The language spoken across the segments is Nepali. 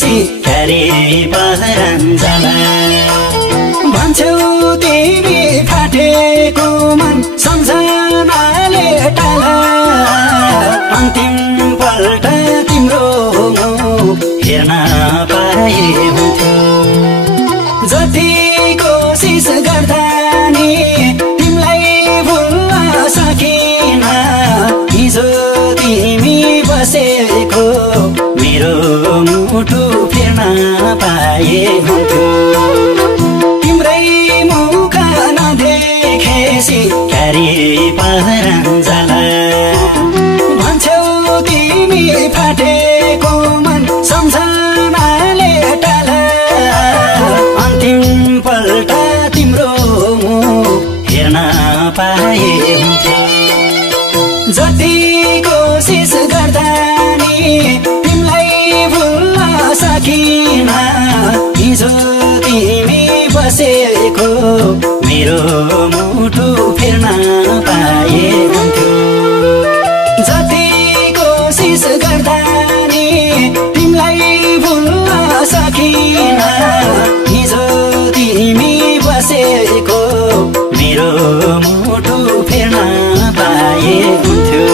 देखेसी ख्याली पहरन्जला भन्छौ तिमी फाटेको मन सम्झनाले टाला अन्तिम पल्ट तिम्रो हेर्न पाए हुन्थ्यो जति कोसिस गर्दा नि तिमीलाई भुल्न सकिन हिजो तिमी बसेको मेरो मुटु फेर्न पाए हुन्थ्यो तिम्रै मुख नदेखेसी ख्यारी पहरन्जला भन्छौ तिमी फाटेको मन सम्झनाले टाला अन्तिम पल्ट तिम्रो हेर्न पाए हुन्थ्यो जति कोसिस गर्दा नि तिमीलाई भुल्न सकिन हिजो तिमी बसेको मेरो मुटु फेर्न पाए हुन्थ्यो जति कोसिस गर्दा नि तिमीलाई भुल्न सकिन हिजो तिमी बसेको मेरो मुटु फेर्न पाए हुन्थ्यो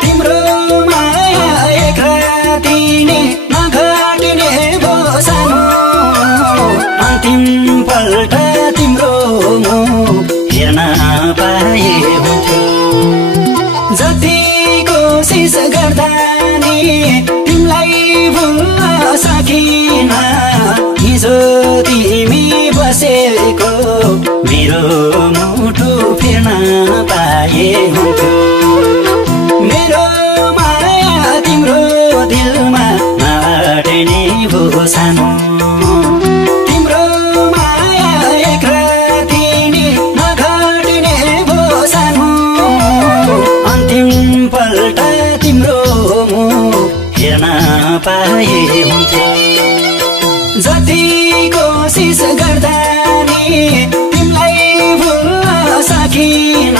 तिम्रो माया एक राति नै नघट्ने भो सानो अन्तिम पल्ट तिम्रो हेर्न पाए हुन्थ्यो जति कोसिस गर्दा नि तिमीलाई भुल्न सकिन हिजो तिमी बसेको मेरो मुटु फेर्न पाए हुन्थ्यो मेरो माया तिम्रो दिलमा नअट्ने भो सानो तिम्रो माया एक राति नै नघट्ने भो सानो अन्तिम पल्ट तिम्रो हेर्न पाए हुन्थ्यो जति कोसिस गर्दा नि तिमीलाई भुल्न सकिन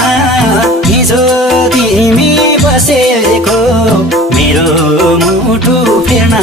हिजो तिमी बसेको मेरो मुटु फेर्न